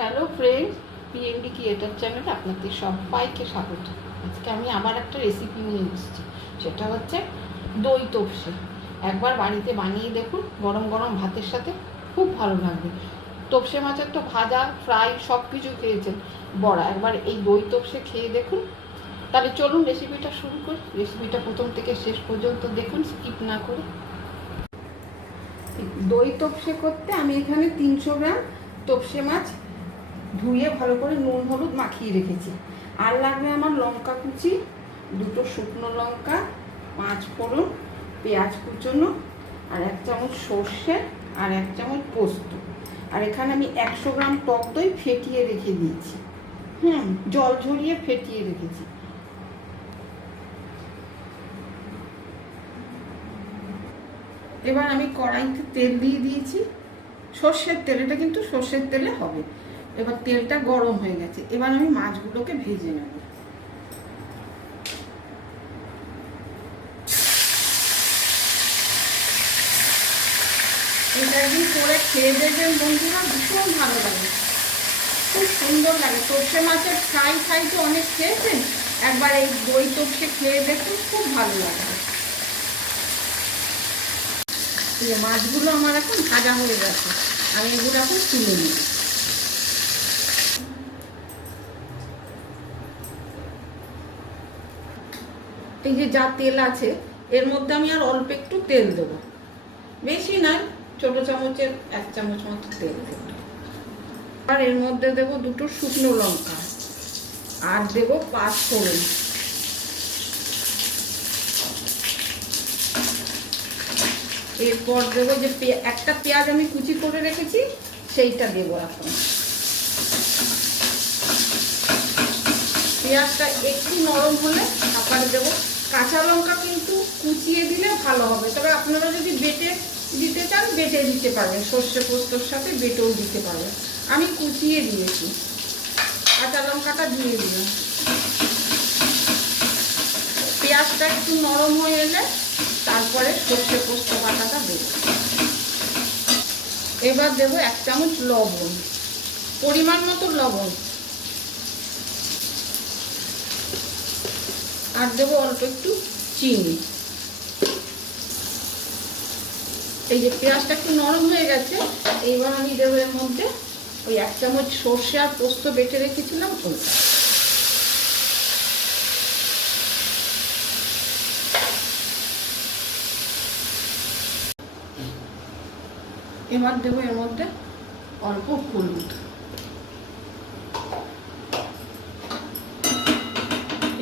Hello friends, PND creator চ্যানেলে আপনাদের সবাইকে স্বাগত। আজকে আমি আবার একটা রেসিপি নিয়ে এসেছি, সেটা হচ্ছে দই তপসে। একবার বাড়িতে বানিয়ে দেখুন, গরম গরম ভাতের সাথে খুব ভালো লাগবে। তপসে মাছের তো ভাজা, ফ্রাই সব কিছু খেয়েছেন, বড়া, একবার এই দই তপসে খেয়ে দেখুন। তাহলে চলুন রেসিপিটা শুরু করি। রেসিপিটা প্রথম থেকে শেষ পর্যন্ত দেখুন, স্কিপ না করে। দই তপসে করতে আমি এখানে 300 গ্রাম তপসে মাছ ধুয়ে ভালো করে নুন হলুদ মাখিয়ে রেখেছি। আর লাগবে আমার লঙ্কা কুচি, 2টো শুকনো লঙ্কা, 5 ফোড়ন, পেঁয়াজ কুচোনো, আর 1 চামচ সর্ষে, আর 1 চামচ পোস্ত। আর এখানে আমি 100 গ্রাম টক দই ফেটিয়ে রেখে দিয়েছি, জল ঝরিয়ে ফেটিয়ে রেখেছি। এবার আমি কড়াইতে তেল দিয়ে দিয়েছি, সর্ষের তেল, এটা কিন্তু সর্ষের তেলে হবে। এবার তেলটা গরম হয়ে গেছে, এবার আমি মাছগুলোকে ভেজে নেব। এটা একদিন করে খেয়ে দেখবেন বন্ধুরা, ভীষণ ভালো লাগে, খুব সুন্দর লাগে। তপসে মাছের ফ্রাই তো অনেক খেয়েছেন, একবার এই দই তপসে খেয়ে দেখুন, খুব ভালো লাগে। মাছগুলো আমার এখন ভাজা হয়ে গেছে, আমি এগুলো এখন তুলে নিই। এই যে যা তেল আছে এর মধ্যে আমি আর অল্প একটু তেল দেবো, বেশি নয়, ছোট চামচের 1 চামচ মতো তেল দেব। আর এর মধ্যে দেবো 2টো শুকনো লঙ্কা, আর দেবো 5 ফোড়ন। এরপর দেবো যে একটা পেঁয়াজ আমি কুচি করে রেখেছি, সেইটা দেবো এখন। পেঁয়াজটা একটু নরম হলে তারপরে দেবো কাঁচা লঙ্কা, কিন্তু কুচিয়ে দিলে ভালো হবে, তবে আপনারা যদি বেটে দিতে চান বেটে দিতে পারবেন, সর্ষে পোস্তর সাথে বেটেও দিতে পারবেন। আমি কুচিয়ে দিয়েছি, কাঁচা লঙ্কাটা দিয়ে দিলাম। পেঁয়াজটা একটু নরম হয়ে এলে তারপরে সর্ষে পোস্ত বাটাটা দেবো। এবার দেবো 1 চামচ লবণ, পরিমাণ মতো লবণ, আর দেবো অল্প একটু চিনি। এই যে পেঁয়াজটা একটু নরম হয়ে গেছে, এইবার আমি দেবো এর মধ্যে ওই 1 চামচ সর্ষে আর পোস্ত বেটে রেখেছিলাম ওইটা। এবার দেবো এর মধ্যে অল্প হলুদ।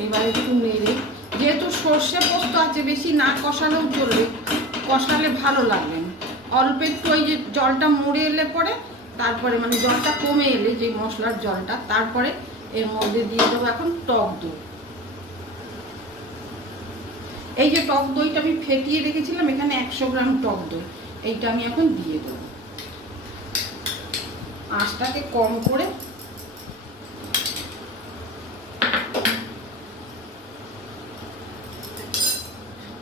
এবার একটু নেড়ে, যেহেতু সর্ষে পোস্ত আছে বেশি না কষালেও চলবে, কষালে ভালো লাগবে না, অল্প একটু ওই যে জলটা মরে এলে পরে, তারপরে মানে জলটা কমে এলে যে মশলার জলটা, তারপরে এর মধ্যে দিয়ে দেবো এখন টক দই। এই যে টক দইটা আমি ফেটিয়ে রেখেছিলাম, এখানে 100 গ্রাম টক দই, এইটা আমি এখন দিয়ে দেবো। আঁচটাকে কম করে,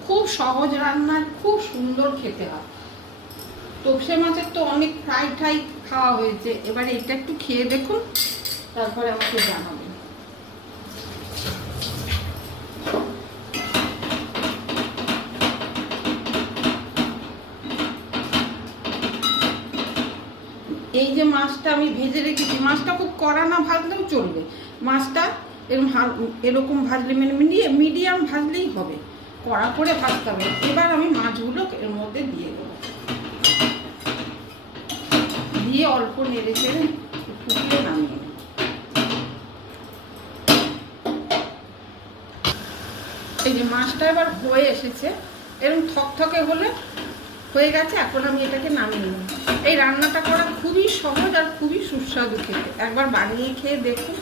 খুব সহজ রান্না, খুব সুন্দর খেতে হয়। তপসে মাছের তো অনেক ফ্রাই খাওয়া হয়েছে, এবারে এটা একটু খেয়ে দেখুন, তারপরে আমাকে জানাবেন। এই যে মাছটা আমি ভেজে রেখেছি, মাছটা খুব কড়া না ভাজলেও চলবে, মাছটা এরকম ভাজলে মানে মিডিয়াম ভাজলেই হবে, কড়া করে ভাজতে হবে। এবার আমি মাছগুলো এর মধ্যে দিয়ে দেবো, দিয়ে অল্প নেড়ে চেড়ে ফুটিয়ে নামিয়ে নেব। এই যে মাছটা এবার হয়ে এসেছে, এরকম থকথকে হয়ে গেছে, এখন আমি এটাকে নামিয়ে নেব। এই রান্নাটা করা খুবই সহজ আর খুবই সুস্বাদু খেতে, একবার বানিয়ে খেয়ে দেখুন,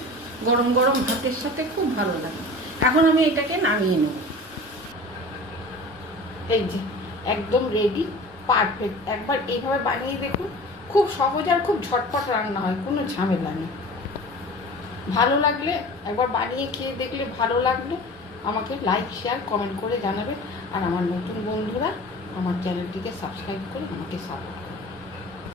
গরম গরম ভাতের সাথে খুব ভালো লাগে। এখন আমি এটাকে নামিয়ে নেব। এই যে একদম রেডি, পারফেক্ট, একবার এইভাবে বানিয়ে দেখুন, খুব সহজ আর খুব ঝটপট রান্না হয়, কোনো ঝামেলা নেই। ভালো লাগলে, একবার বানিয়ে খেয়ে দেখলে ভালো লাগলে আমাকে লাইক শেয়ার কমেন্ট করে জানাবে, আর আমার নতুন বন্ধুরা আমার চ্যানেলটিকে সাবস্ক্রাইব করে আমাকে সাপোর্ট করবে।